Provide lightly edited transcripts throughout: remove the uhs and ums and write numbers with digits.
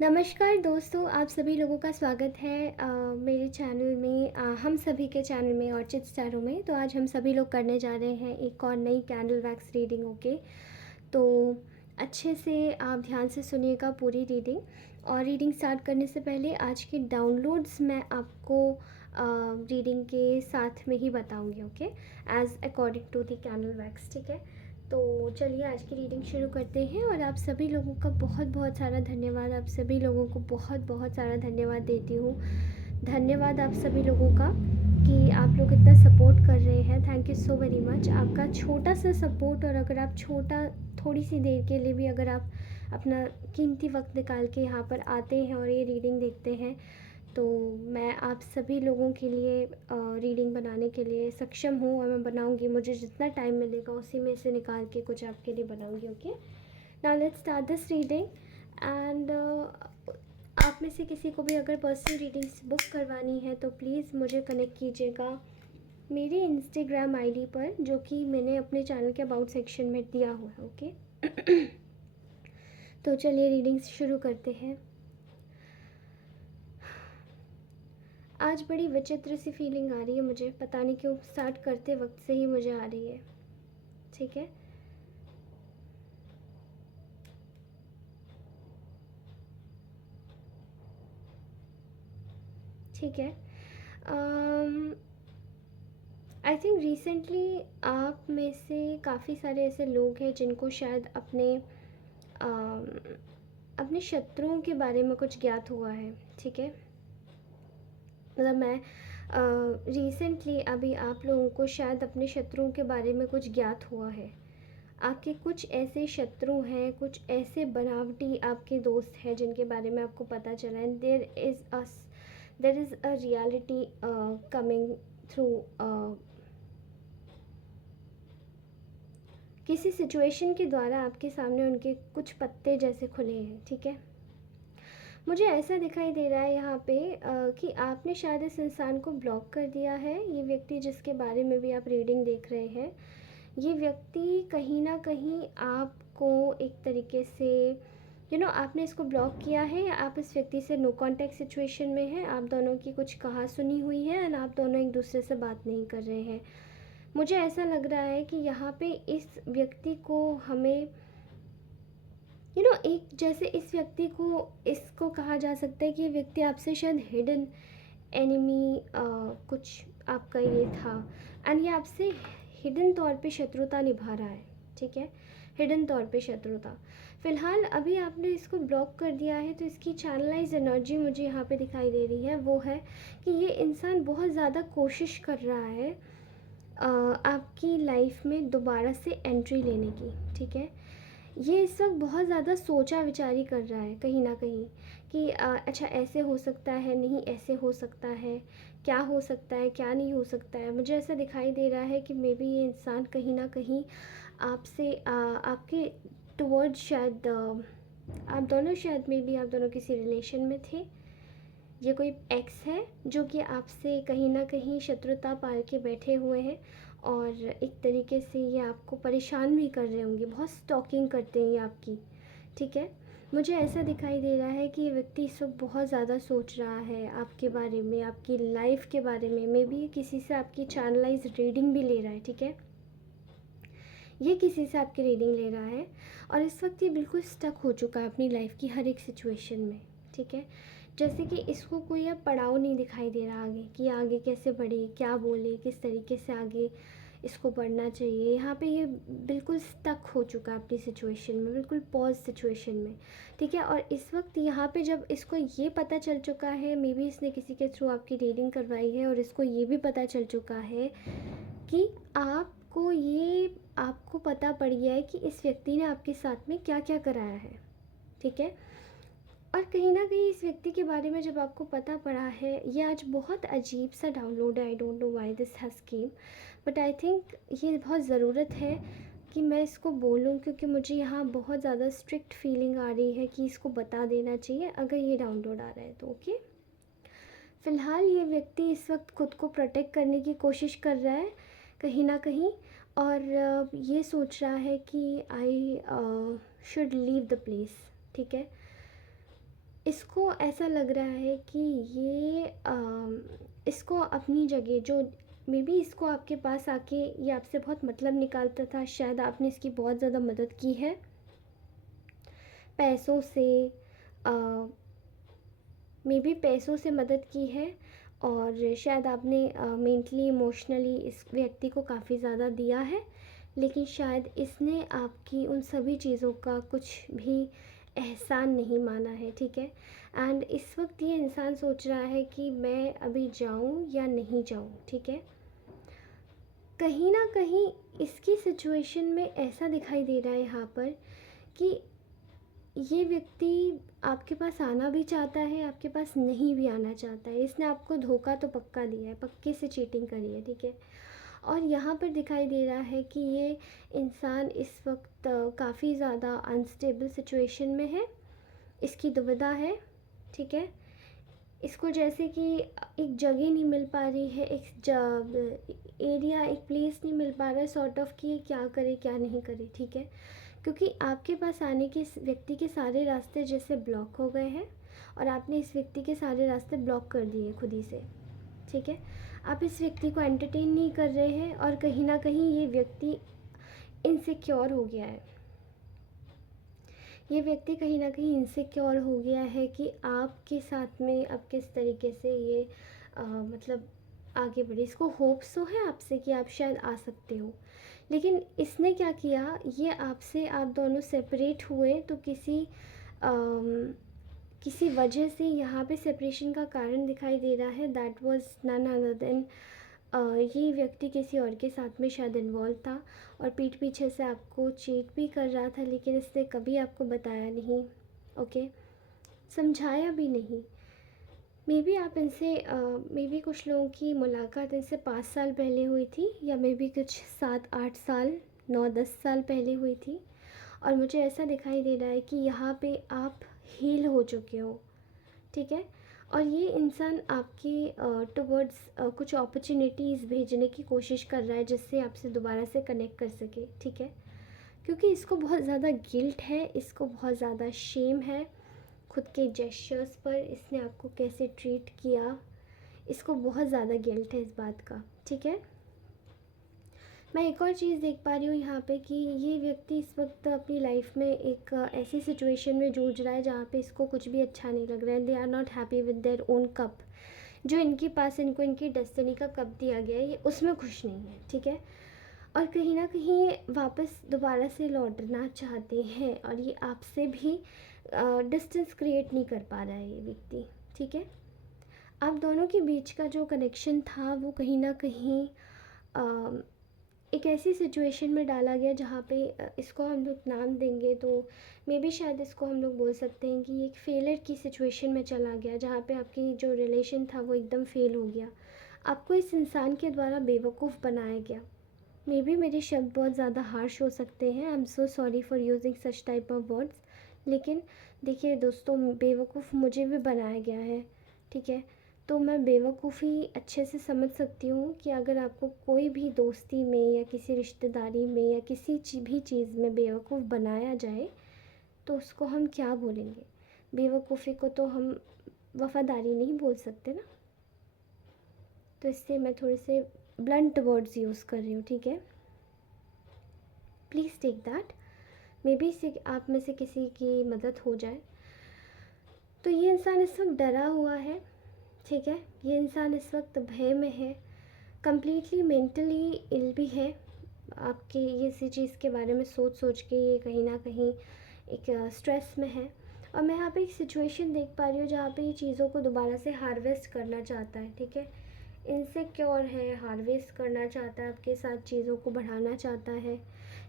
नमस्कार दोस्तों, आप सभी लोगों का स्वागत है मेरे चैनल में, हम सभी के चैनल में ऑर्चिड स्टारों में। तो आज हम सभी लोग करने जा रहे हैं एक और नई कैंडल वैक्स रीडिंग। ओके, तो अच्छे से आप ध्यान से सुनिएगा पूरी रीडिंग। और रीडिंग स्टार्ट करने से पहले आज के डाउनलोड्स मैं आपको रीडिंग के साथ में ही बताऊंगी। Okay, as according to the candle wax. ठीक है, तो चलिए आज की रीडिंग शुरू करते हैं। और आप सभी लोगों का बहुत बहुत सारा धन्यवाद, आप सभी लोगों को बहुत बहुत सारा धन्यवाद देती हूँ। धन्यवाद आप सभी लोगों का कि आप लोग इतना सपोर्ट कर रहे हैं। Thank you so very much. आपका छोटा सा सपोर्ट, और अगर आप थोड़ी सी देर के लिए भी अगर आप अपना कीमती वक्त निकाल के यहाँ पर आते हैं और ये रीडिंग देखते हैं, तो मैं आप सभी लोगों के लिए रीडिंग बनाने के लिए सक्षम हूँ। और मैं बनाऊँगी, मुझे जितना टाइम मिलेगा उसी में से निकाल के कुछ आपके लिए बनाऊँगी। Okay, now let's start this reading. And आप में से किसी को भी अगर पर्सनल रीडिंग्स बुक करवानी है तो प्लीज़ मुझे कनेक्ट कीजिएगा मेरी इंस्टाग्राम आईडी पर, जो कि मैंने अपने चैनल के अबाउट सेक्शन में दिया हुआ है। ओके तो चलिए रीडिंग्स शुरू करते हैं। आज बड़ी विचित्र सी फीलिंग आ रही है मुझे, पता नहीं क्यों, स्टार्ट करते वक्त से ही मुझे आ रही है। ठीक है, ठीक है। आई थिंक रिसेंटली आप में से काफ़ी सारे ऐसे लोग हैं जिनको शायद अपने शत्रुओं के बारे में कुछ ज्ञात हुआ है। ठीक है, मतलब मैं रिसेंटली अभी आप लोगों को शायद अपने शत्रुओं के बारे में कुछ ज्ञात हुआ है। आपके कुछ ऐसे शत्रु हैं, कुछ ऐसे बनावटी आपके दोस्त हैं जिनके बारे में आपको पता चला है। There is a reality coming through किसी सिचुएशन के द्वारा आपके सामने उनके कुछ पत्ते जैसे खुले हैं। ठीक है, मुझे ऐसा दिखाई दे रहा है यहाँ पे कि आपने शायद इस इंसान को ब्लॉक कर दिया है। ये व्यक्ति जिसके बारे में भी आप रीडिंग देख रहे हैं, ये व्यक्ति कहीं ना कहीं आपको एक तरीके से आपने इसको ब्लॉक किया है, या आप इस व्यक्ति से नो कांटेक्ट सिचुएशन में हैं। आप दोनों की कुछ कहा सुनी हुई है एंड आप दोनों एक दूसरे से बात नहीं कर रहे हैं। मुझे ऐसा लग रहा है कि यहाँ पे इस व्यक्ति को हमें एक जैसे इस व्यक्ति को इसको कहा जा सकता है कि ये व्यक्ति आपसे शायद हिडन एनिमी कुछ आपका ये था, एंड ये आपसे हिडन तौर पे शत्रुता निभा रहा है। ठीक है, हिडन तौर पे शत्रुता। फ़िलहाल अभी आपने इसको ब्लॉक कर दिया है, तो इसकी चैनलाइज एनर्जी मुझे यहाँ पे दिखाई दे रही है, वो है कि ये इंसान बहुत ज़्यादा कोशिश कर रहा है आपकी लाइफ में दोबारा से एंट्री लेने की। ठीक है, ये इस वक्त बहुत ज़्यादा सोचा विचारी कर रहा है कहीं ना कहीं कि अच्छा ऐसे हो सकता है, नहीं ऐसे हो सकता है, क्या हो सकता है क्या नहीं हो सकता है। मुझे ऐसा दिखाई दे रहा है कि मे बी ये इंसान कहीं ना कहीं आपसे आपके टुवर्ड शायद आप दोनों शायद मे बी आप दोनों किसी रिलेशन में थे। ये कोई एक्स है जो कि आपसे कहीं ना कहीं शत्रुता पाल के बैठे हुए हैं, और एक तरीके से ये आपको परेशान भी कर रहे होंगे, बहुत स्टॉकिंग करते हैं ये आपकी। ठीक है, मुझे ऐसा दिखाई दे रहा है कि ये व्यक्ति इस वक्त बहुत ज़्यादा सोच रहा है आपके बारे में, आपकी लाइफ के बारे में। मे बी ये किसी से आपकी चैनलाइज रीडिंग भी ले रहा है। ठीक है, ये किसी से आपकी रीडिंग ले रहा है, और इस वक्त ये बिल्कुल स्टक हो चुका है अपनी लाइफ की हर एक सिचुएशन में। ठीक है, जैसे कि इसको कोई अब पड़ाव नहीं दिखाई दे रहा आगे, कि आगे कैसे बढ़े, क्या बोले, किस तरीके से आगे इसको बढ़ना चाहिए। यहाँ पे ये बिल्कुल स्टक हो चुका है अपनी सिचुएशन में, बिल्कुल पॉज सिचुएशन में। ठीक है, और इस वक्त यहाँ पे जब इसको ये पता चल चुका है, मे बी इसने किसी के थ्रू आपकी रीडिंग करवाई है, और इसको ये भी पता चल चुका है कि आपको पता पड़ गया है कि इस व्यक्ति ने आपके साथ में क्या क्या कराया है। ठीक है, और कहीं ना कहीं इस व्यक्ति के बारे में जब आपको पता पड़ा है, ये आज बहुत अजीब सा डाउनलोड है। I don't know why this has came, but I think ये बहुत ज़रूरत है कि मैं इसको बोलूँ, क्योंकि मुझे यहाँ बहुत ज़्यादा स्ट्रिक्ट फीलिंग आ रही है कि इसको बता देना चाहिए अगर ये डाउनलोड आ रहा है तो। ओके, फ़िलहाल ये व्यक्ति इस वक्त खुद को प्रोटेक्ट करने की कोशिश कर रहा है कहीं ना कहीं, और ये सोच रहा है कि I should leave the place. ठीक है, इसको ऐसा लग रहा है कि ये इसको अपनी जगह जो मे बी इसको आपके पास आके ये आपसे बहुत मतलब निकालता था, शायद आपने इसकी बहुत ज़्यादा मदद की है पैसों से, मे बी पैसों से मदद की है, और शायद आपने मेंटली इमोशनली इस व्यक्ति को काफ़ी ज़्यादा दिया है, लेकिन शायद इसने आपकी उन सभी चीज़ों का कुछ भी एहसान नहीं माना है, ठीक है। एंड इस वक्त ये इंसान सोच रहा है कि मैं अभी जाऊं या नहीं जाऊं, ठीक है। कहीं ना कहीं इसकी सिचुएशन में ऐसा दिखाई दे रहा है यहाँ पर कि ये व्यक्ति आपके पास आना भी चाहता है, आपके पास नहीं भी आना चाहता है। इसने आपको धोखा तो पक्का दिया है, पक्के से चीटिंग करी है, ठीक है। और यहाँ पर दिखाई दे रहा है कि ये इंसान इस वक्त काफ़ी ज़्यादा अनस्टेबल सिचुएशन में है, इसकी दुविधा है, ठीक है। इसको जैसे कि एक जगह नहीं मिल पा रही है, एक एरिया, एक प्लेस नहीं मिल पा रहा है सॉर्ट ऑफ कि ये क्या करे क्या नहीं करे, ठीक है। क्योंकि आपके पास आने के इस व्यक्ति के सारे रास्ते जैसे ब्लॉक हो गए हैं, और आपने इस व्यक्ति के सारे रास्ते ब्लॉक कर दिए खुद ही से, ठीक है। आप इस व्यक्ति को एंटरटेन नहीं कर रहे हैं, और कहीं ना कहीं ये व्यक्ति इनसिक्योर हो गया है। ये व्यक्ति कहीं ना कहीं इनसिक्योर हो गया है कि आपके साथ में अब किस तरीके से ये मतलब आगे बढ़े। इसको होप्स तो है आपसे कि आप शायद आ सकते हो, लेकिन इसने क्या किया, ये आपसे, आप दोनों सेपरेट हुए तो किसी वजह से यहाँ पे सेपरेशन का कारण दिखाई दे रहा है। That was none other than, ये व्यक्ति किसी और के साथ में शायद इन्वॉल्व था, और पीठ पीछे से आपको चीट भी कर रहा था, लेकिन इसने कभी आपको बताया नहीं, ओके, समझाया भी नहीं। मे बी आप इनसे मे बी कुछ लोगों की मुलाकात इनसे 5 साल पहले हुई थी, या मे बी कुछ 7-8 साल, 9-10 साल पहले हुई थी, और मुझे ऐसा दिखाई दे रहा है कि यहाँ पे आप हील हो चुके हो, ठीक है। और ये इंसान आपके टुवर्ड्स कुछ अपॉर्चुनिटीज़ भेजने की कोशिश कर रहा है जिससे आपसे दोबारा से कनेक्ट कर सके, ठीक है। क्योंकि इसको बहुत ज़्यादा गिल्ट है, इसको बहुत ज़्यादा शेम है खुद के जेस्चर्स पर, इसने आपको कैसे ट्रीट किया, इसको बहुत ज़्यादा गिल्ट है इस बात का, ठीक है। मैं एक और चीज़ देख पा रही हूँ यहाँ पे कि ये व्यक्ति इस वक्त अपनी लाइफ में एक ऐसी सिचुएशन में जूझ रहा है जहाँ पे इसको कुछ भी अच्छा नहीं लग रहा है। They are not happy with their own cup, जो इनके पास इनको इनकी डेस्टिनी का कप दिया गया है, ये उसमें खुश नहीं है, ठीक है। और कहीं ना कहीं वापस दोबारा से लौटना चाहते हैं, और ये आपसे भी डिस्टेंस क्रिएट नहीं कर पा रहा है ये व्यक्ति, ठीक है। आप दोनों के बीच का जो कनेक्शन था वो कहीं ना कहीं एक ऐसी सिचुएशन में डाला गया जहाँ पे इसको हम लोग नाम देंगे तो मे बी शायद इसको हम लोग बोल सकते हैं कि एक फेलियर की सिचुएशन में चला गया, जहाँ पे आपकी जो रिलेशन था वो एकदम फेल हो गया। आपको इस इंसान के द्वारा बेवकूफ़ बनाया गया। मे बी मेरे शब्द बहुत ज़्यादा हार्श हो सकते हैं, I am so sorry for using such type of words, लेकिन देखिए दोस्तों, बेवकूफ़ मुझे भी बनाया गया है, ठीक है। तो मैं बेवकूफ़ी अच्छे से समझ सकती हूँ कि अगर आपको कोई भी दोस्ती में या किसी रिश्तेदारी में या किसी भी चीज़ में बेवकूफ़ बनाया जाए तो उसको हम क्या बोलेंगे। बेवकूफ़ी को तो हम वफ़ादारी नहीं बोल सकते ना। तो इससे मैं थोड़े से ब्लंट वर्ड्स यूज़ कर रही हूँ, ठीक है। Please take that, maybe इससे आप में से किसी की मदद हो जाए। तो ये इंसान इस वक्त डरा हुआ है, ठीक है। ये इंसान इस वक्त भय में है, कम्प्लीटली मेंटली इल भी है। आपके ये इसी चीज़ के बारे में सोच सोच के ये कहीं ना कहीं एक स्ट्रेस में है। और मैं यहाँ पे एक सिचुएशन देख पा रही हूँ जहाँ पे ये चीज़ों को दोबारा से हार्वेस्ट करना चाहता है, ठीक है। इनसिक्योर है, हार्वेस्ट करना चाहता है, आपके साथ चीज़ों को बढ़ाना चाहता है,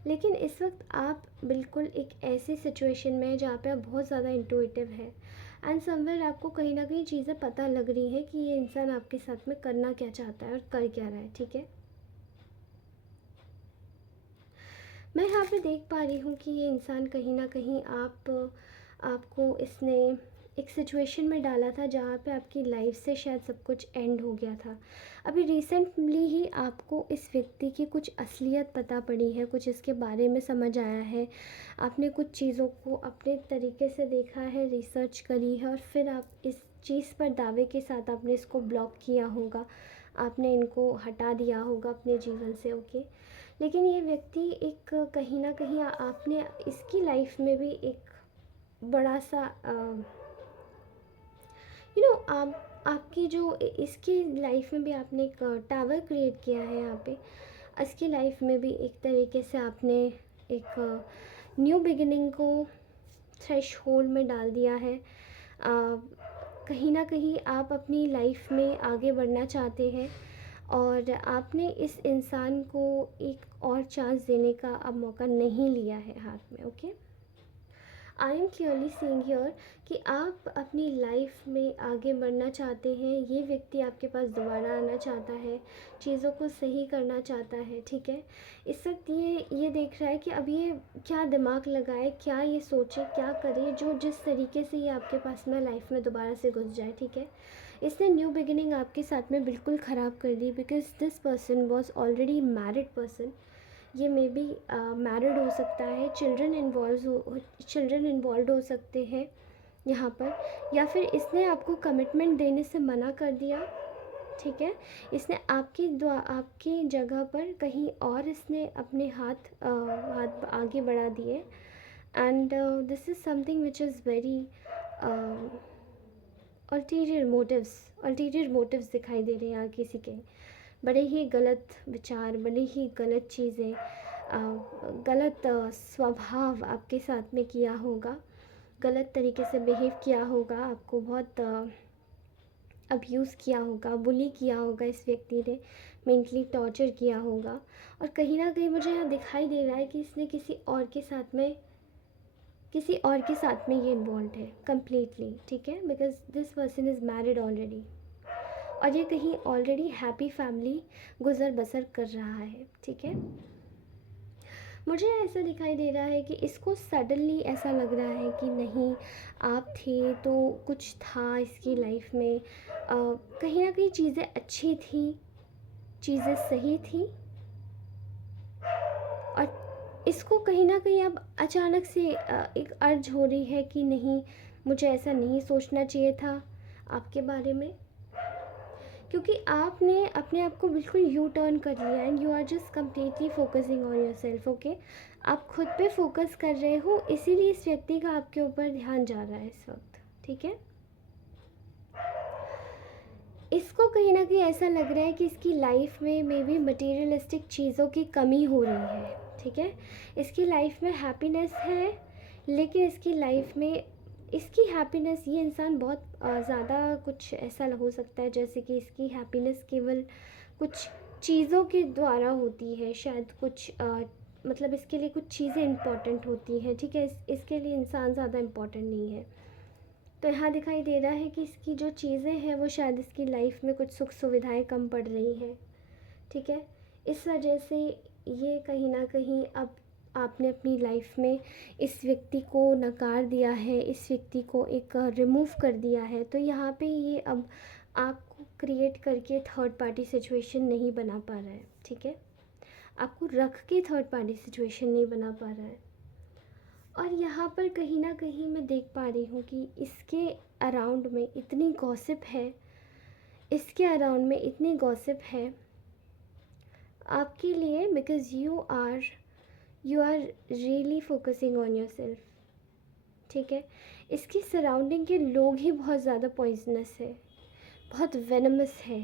लेकिन इस वक्त आप बिल्कुल एक ऐसी सिचुएशन में है जहाँ पे आप बहुत ज़्यादा इंटुइटिव है, एंड समवेयर आपको कहीं ना कहीं चीज़ें पता लग रही हैं कि ये इंसान आपके साथ में करना क्या चाहता है और कर क्या रहा है, ठीक है। मैं यहाँ पे देख पा रही हूँ कि ये इंसान कहीं ना कहीं आपको इसने एक सिचुएशन में डाला था जहाँ पे आपकी लाइफ से शायद सब कुछ एंड हो गया था। अभी रिसेंटली ही आपको इस व्यक्ति की कुछ असलियत पता पड़ी है, कुछ इसके बारे में समझ आया है, आपने कुछ चीज़ों को अपने तरीके से देखा है, रिसर्च करी है और फिर आप इस चीज़ पर दावे के साथ आपने इसको ब्लॉक किया होगा, आपने इनको हटा दिया होगा अपने जीवन से, ओके। लेकिन ये व्यक्ति एक कहीं ना कहीं आपने इसकी लाइफ में भी एक बड़ा सा आप आपकी जो इसकी लाइफ में भी आपने एक टावर क्रिएट किया है यहाँ पे। इसकी लाइफ में भी एक तरीके से आपने एक न्यू बिगिनिंग को थ्रेश होल्ड में डाल दिया है। कहीं ना कहीं आप अपनी लाइफ में आगे बढ़ना चाहते हैं और आपने इस इंसान को एक और चांस देने का अब मौका नहीं लिया है हाथ में, okay. I am clearly seeing here कि आप अपनी लाइफ में आगे बढ़ना चाहते हैं, ये व्यक्ति आपके पास दोबारा आना चाहता है, चीज़ों को सही करना चाहता है, ठीक है। इस वक्त ये देख रहा है कि अब ये क्या दिमाग लगाए, क्या ये सोचे, क्या करे जो जिस तरीके से ये आपके पास में लाइफ में दोबारा से घुस जाए, ठीक है। इसने न्यू बिगिनिंग आपके साथ में बिल्कुल ख़राब कर दी because this person was already married person. ये मे बी मैरिड हो सकता है, चिल्ड्रन इन्वॉल्व हो सकते हैं यहाँ पर, या फिर इसने आपको कमिटमेंट देने से मना कर दिया, ठीक है। इसने आपकी जगह पर कहीं और इसने अपने हाथ आगे बढ़ा दिए and this is something which is very ulterior motives दिखाई दे रहे हैं यहाँ किसी के। बड़े ही गलत विचार, बड़ी ही गलत चीज़ें, गलत स्वभाव आपके साथ में किया होगा, गलत तरीके से बिहेव किया होगा, आपको बहुत अब्यूज़ किया होगा, बुली किया होगा, इस व्यक्ति ने मेंटली टॉर्चर किया होगा। और कहीं ना कहीं मुझे यहाँ दिखाई दे रहा है कि इसने किसी और के साथ में ये इन्वॉल्व है कम्प्लीटली, ठीक है, because this person is married already और ये कहीं ऑलरेडी हैप्पी फैमिली गुजर बसर कर रहा है, ठीक है। मुझे ऐसा दिखाई दे रहा है कि इसको सडनली ऐसा लग रहा है कि नहीं, आप थे तो कुछ था इसकी लाइफ में, कहीं ना कहीं चीज़ें अच्छी थी, चीज़ें सही थी और इसको कहीं ना कहीं अब अचानक से एक अर्ज हो रही है कि नहीं, मुझे ऐसा नहीं सोचना चाहिए था आपके बारे में, क्योंकि आपने अपने आप को बिल्कुल यू टर्न कर लिया and you are just completely focusing on yourself, okay. आप खुद पे फोकस कर रहे हो, इसीलिए इस व्यक्ति का आपके ऊपर ध्यान जा रहा है इस वक्त, ठीक है। इसको कहीं ना कहीं ऐसा लग रहा है कि इसकी लाइफ में मे बी मटीरियलिस्टिक चीज़ों की कमी हो रही है, ठीक है। इसकी लाइफ में हैप्पीनेस है, लेकिन इसकी लाइफ में इसकी हैप्पीनेस, ये इंसान बहुत ज़्यादा कुछ ऐसा हो सकता है जैसे कि इसकी हैप्पीनेस केवल कुछ चीज़ों के द्वारा होती है, शायद कुछ मतलब इसके लिए कुछ चीज़ें इम्पॉर्टेंट होती हैं, ठीक है। इसके लिए इंसान ज़्यादा इम्पॉर्टेंट नहीं है। तो यहाँ दिखाई दे रहा है कि इसकी जो चीज़ें हैं वो शायद इसकी लाइफ में कुछ सुख सुविधाएं कम पड़ रही हैं, ठीक है। इस वजह से ये कहीं ना कहीं अब आपने अपनी लाइफ में इस व्यक्ति को नकार दिया है, इस व्यक्ति को एक रिमूव कर दिया है। तो यहाँ पे ये अब आपको क्रिएट करके थर्ड पार्टी सिचुएशन नहीं बना पा रहा है, ठीक है। आपको रख के थर्ड पार्टी सिचुएशन नहीं बना पा रहा है। और यहाँ पर कहीं ना कहीं मैं देख पा रही हूँ कि इसके अराउंड में इतनी गॉसिप है, इसके अराउंड में इतनी गॉसिप है आपके लिए, because you are really focusing on yourself, ठीक है। इसकी सराउंडिंग के लोग ही बहुत ज़्यादा पॉइजनस है, बहुत वेनमस है,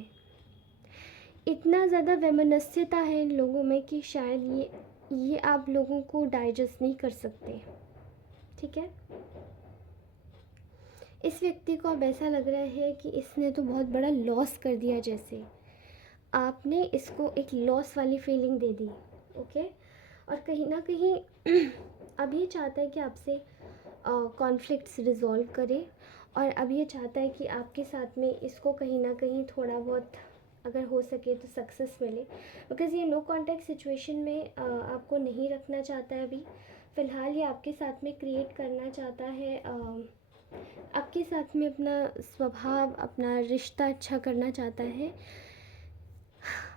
इतना ज़्यादा वैमनस्यता है इन लोगों में कि शायद ये आप लोगों को डाइजेस्ट नहीं कर सकते, ठीक है। इस व्यक्ति को अब ऐसा लग रहा है कि इसने तो बहुत बड़ा लॉस कर दिया, जैसे आपने इसको एक लॉस वाली फीलिंग दे दी, ओके। और कहीं ना कहीं अब ये चाहता है कि आपसे कॉन्फ्लिक्ट्स रिजॉल्व करे और अब ये चाहता है कि आपके साथ में इसको कहीं ना कहीं थोड़ा बहुत अगर हो सके तो सक्सेस मिले, बिकॉज़ ये नो कॉन्टैक्ट सिचुएशन में आपको नहीं रखना चाहता है। अभी फ़िलहाल ये आपके साथ में क्रिएट करना चाहता है, आपके साथ में अपना स्वभाव, अपना रिश्ता अच्छा करना चाहता है,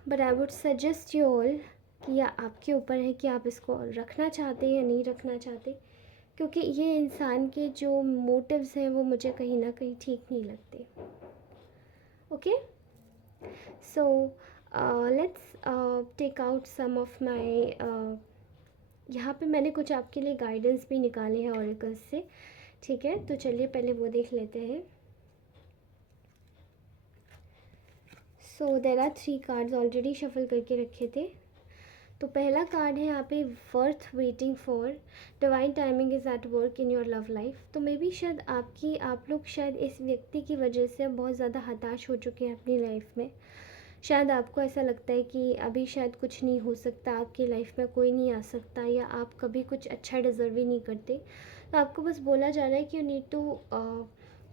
but I would suggest you all कि या आपके ऊपर है कि आप इसको रखना चाहते हैं या नहीं रखना चाहते, क्योंकि ये इंसान के जो मोटिव्स हैं वो मुझे कहीं ना कहीं ठीक नहीं लगते. Okay, so let's take out some of my, यहाँ पे मैंने कुछ आपके लिए गाइडेंस भी निकाले हैं ऑरेकल्स से. ठीक है, तो चलिए पहले वो देख लेते हैं. So there are 3 cards already shuffle करके रखे थे. तो पहला कार्ड है यहाँ पे worth waiting for, divine timing is at work in your love life. तो मे बी शायद आप लोग शायद इस व्यक्ति की वजह से बहुत ज़्यादा हताश हो चुके हैं अपनी लाइफ में. शायद आपको ऐसा लगता है कि अभी शायद कुछ नहीं हो सकता, आपकी लाइफ में कोई नहीं आ सकता, या आप कभी कुछ अच्छा डिज़र्व ही नहीं करते. तो आपको बस बोला जा रहा है कि you need to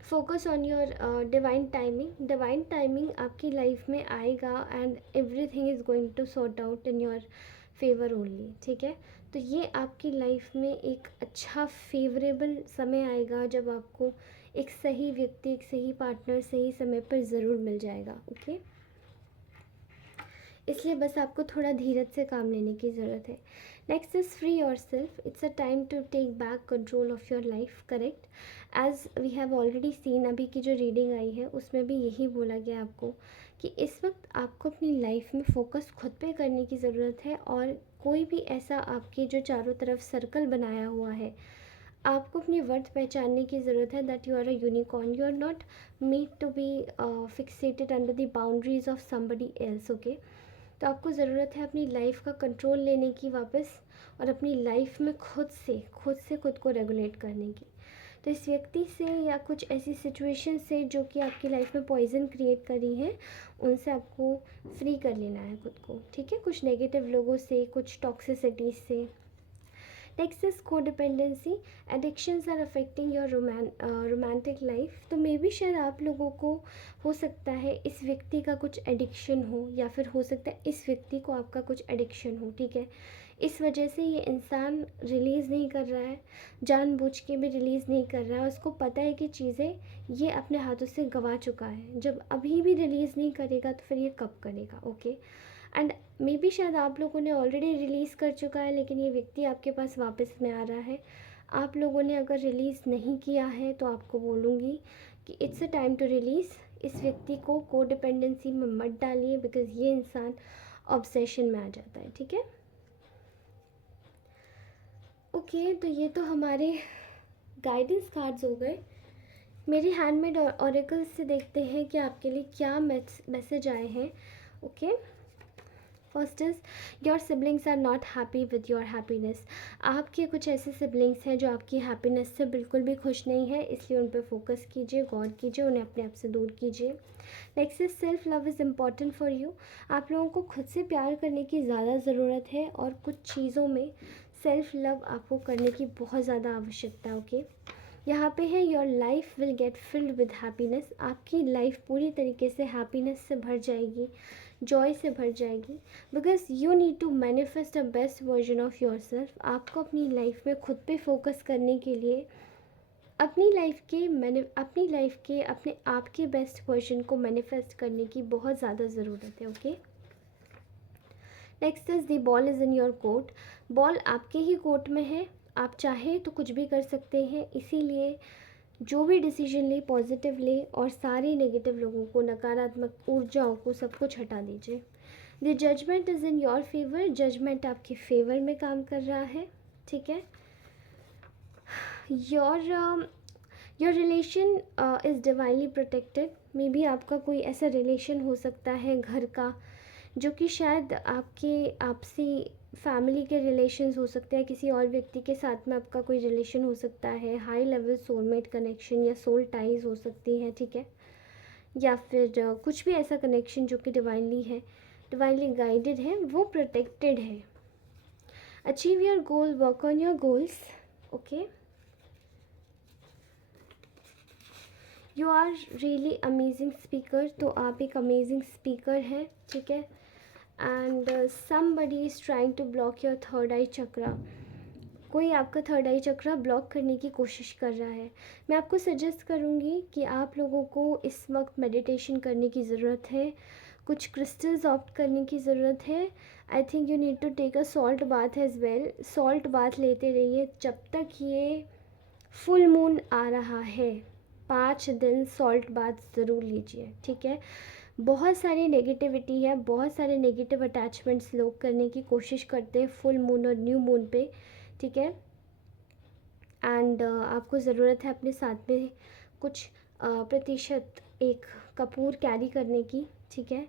focus on your divine timing. Divine timing आपकी लाइफ में आएगा and everything is going to sort out in your favour only. ठीक है, तो ये आपकी लाइफ में एक अच्छा फेवरेबल समय आएगा जब आपको एक सही व्यक्ति, एक सही पार्टनर सही समय पर ज़रूर मिल जाएगा. ओके, इसलिए बस आपको थोड़ा धीरज से काम लेने की ज़रूरत है. Next is free yourself. It's a time to take back control of your life. Correct, as we have already seen, अभी की जो रीडिंग आई है उसमें भी यही बोला गया आपको कि इस वक्त आपको अपनी लाइफ में फ़ोकस खुद पे करने की ज़रूरत है. और कोई भी ऐसा आपके जो चारों तरफ सर्कल बनाया हुआ है, आपको अपनी वर्थ पहचानने की ज़रूरत है. That you are a unicorn, you are not made to be fixated under the boundaries of somebody else. Okay, तो आपको ज़रूरत है अपनी लाइफ का कंट्रोल लेने की वापस, और अपनी लाइफ में खुद को रेगुलेट करने की. तो इस व्यक्ति से या कुछ ऐसी सिचुएशन से जो कि आपकी लाइफ में पॉइजन क्रिएट करी है, उनसे आपको फ्री कर लेना है खुद को. ठीक है, कुछ नेगेटिव लोगों से, कुछ टॉक्सिसिटीज से. Next is codependency. Addictions are affecting your romantic life. तो मे बी शायद आप लोगों को हो सकता है इस व्यक्ति का कुछ एडिक्शन हो, या फिर हो सकता है इस व्यक्ति को आपका कुछ एडिक्शन हो. ठीक है, इस वजह से ये इंसान रिलीज़ नहीं कर रहा है, जानबूझ के भी रिलीज़ नहीं कर रहा है. उसको पता है कि चीज़ें ये अपने हाथों से गंवा चुका है. जब अभी भी रिलीज़ नहीं करेगा तो फिर ये कब करेगा. ओके, एंड मे बी शायद आप लोगों ने ऑलरेडी रिलीज़ कर चुका है, लेकिन ये व्यक्ति आपके पास वापस में आ रहा है. आप लोगों ने अगर रिलीज़ नहीं किया है तो आपको बोलूँगी कि it's a time to release. इस व्यक्ति को कोडिपेंडेंसी में मत डालिए, बिकॉज़ ये इंसान ऑब्सेशन में आ जाता है. ठीक है, ओके, तो ये तो हमारे गाइडेंस कार्ड्स हो गए. मेरे हैंडमेड ऑरेकल से देखते हैं कि आपके लिए क्या मैसेज आए हैं. Okay, first is your siblings are not happy with your happiness. आपके कुछ ऐसे सिबलिंग्स हैं जो आपकी हैप्पीनेस से बिल्कुल भी खुश नहीं है, इसलिए उन पर फोकस कीजिए, गौर कीजिए, उन्हें अपने आप से दूर कीजिए. Next is self love is important for you. आप लोगों को खुद से प्यार करने की ज़्यादा ज़रूरत है, और कुछ चीज़ों में सेल्फ लव आपको करने की बहुत ज़्यादा आवश्यकता है. ओके, यहाँ पे है your life will get filled with happiness. आपकी लाइफ पूरी तरीके से हैप्पीनेस से भर जाएगी, जॉय से भर जाएगी, because you need to manifest a best version of yourself. आपको अपनी लाइफ में खुद पे फोकस करने के लिए अपनी लाइफ के अपने आप के बेस्ट वर्जन को मैनिफेस्ट करने की बहुत ज़्यादा ज़रूरत है. Okay, next is the ball is in your court. Ball आपके ही कोर्ट में है, आप चाहें तो कुछ भी कर सकते हैं. इसीलिए जो भी डिसीजन ले पॉजिटिव ले, और सारे नेगेटिव लोगों को, नकारात्मक ऊर्जाओं को, सब कुछ हटा दीजिए. The judgement is in your favour. Judgement आपके फेवर में काम कर रहा है. ठीक है, your relation is divinely protected. Maybe आपका कोई ऐसा रिलेशन हो सकता है घर का, जो कि शायद आपसी फैमिली के रिलेशंस हो सकते हैं, किसी और व्यक्ति के साथ में आपका कोई रिलेशन हो सकता है, हाई लेवल सोलमेट कनेक्शन या सोल टाइज हो सकती है. ठीक है, या फिर कुछ भी ऐसा कनेक्शन जो कि डिवाइनली गाइडेड है, वो प्रोटेक्टेड है. Achieve your goal, work on your goals. Okay, you are really amazing speaker. तो आप एक अमेजिंग स्पीकर हैं. ठीक है, and somebody is trying to block your third eye chakra. कोई आपका थर्ड आई चक्रा ब्लॉक करने की कोशिश कर रहा है। मैं आपको सजेस्ट करूँगी कि आप लोगों को इस वक्त मेडिटेशन करने की ज़रूरत है, कुछ क्रिस्टल्स ऑप्ट करने की ज़रूरत है। I think you need to take a salt bath as well. Salt bath लेते रहिए जब तक ये फुल मून आ रहा है। 5 दिन सॉल्ट बाथ ज़रूर लीजिए, ठीक है। बहुत सारी नेगेटिविटी है, बहुत सारे नेगेटिव अटैचमेंट्स लोग करने की कोशिश करते हैं फुल मून और न्यू मून पे, ठीक है। एंड आपको ज़रूरत है अपने साथ में कुछ प्रतिशत एक कपूर कैरी करने की, ठीक है।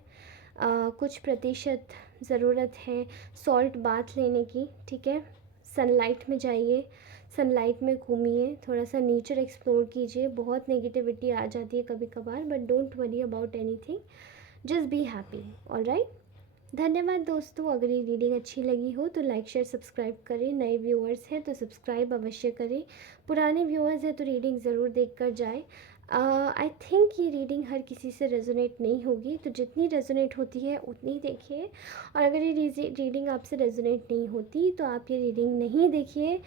कुछ प्रतिशत ज़रूरत है सॉल्ट बाथ लेने की, ठीक है। सनलाइट में जाइए, सनलाइट में घूमिए, थोड़ा सा नेचर एक्सप्लोर कीजिए। बहुत नेगेटिविटी आ जाती है कभी कभार, but don't worry about anything, just be happy, alright. धन्यवाद दोस्तों। अगर ये रीडिंग अच्छी लगी हो तो लाइक शेयर सब्सक्राइब करें। नए व्यूअर्स हैं तो सब्सक्राइब अवश्य करें। पुराने व्यूअर्स हैं तो रीडिंग ज़रूर देख कर जाएँ। आई थिंक ये रीडिंग हर किसी से रेजोनेट नहीं होगी, तो जितनी रेजोनेट होती है उतनी ही देखिए। और अगर ये रीडिंग आपसे रेजोनेट नहीं होती तो आप ये रीडिंग नहीं देखिए,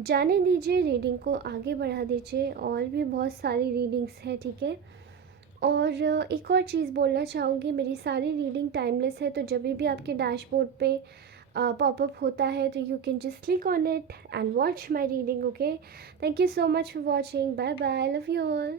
जाने दीजिए, रीडिंग को आगे बढ़ा दीजिए। और भी बहुत सारी रीडिंग्स हैं, ठीक है। और एक और चीज़ बोलना चाहूँगी, मेरी सारी रीडिंग टाइमलेस है, तो जब भी आपके डैशबोर्ड पे पॉपअप होता है तो you can just click on it and watch my reading, okay. Thank you so much for watching, bye bye, love you all.